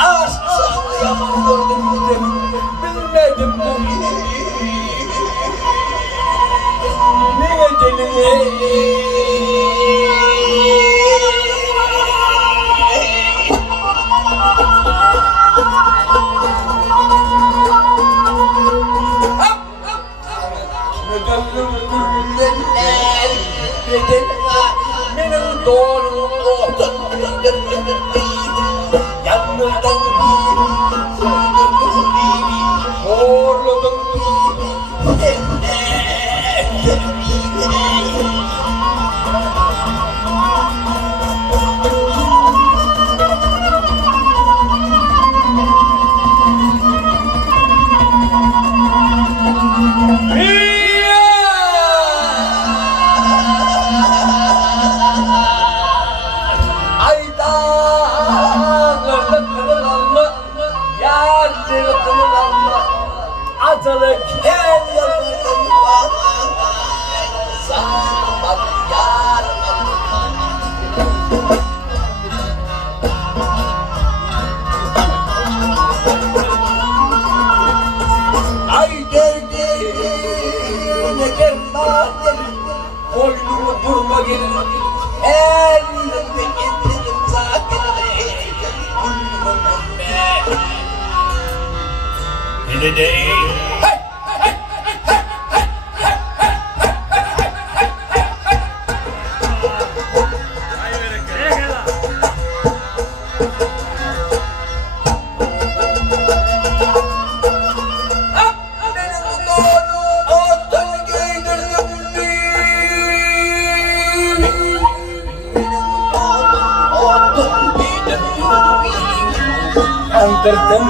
Aşk yaman gördüm bilmedim bu niye deli benim doğru yanımdan horladım Atalık her yanından sana bak yar ay geldi ne gelmedi boynumu durma gelin her yerinde indirim zaten boynumu be ne değil Antar'dan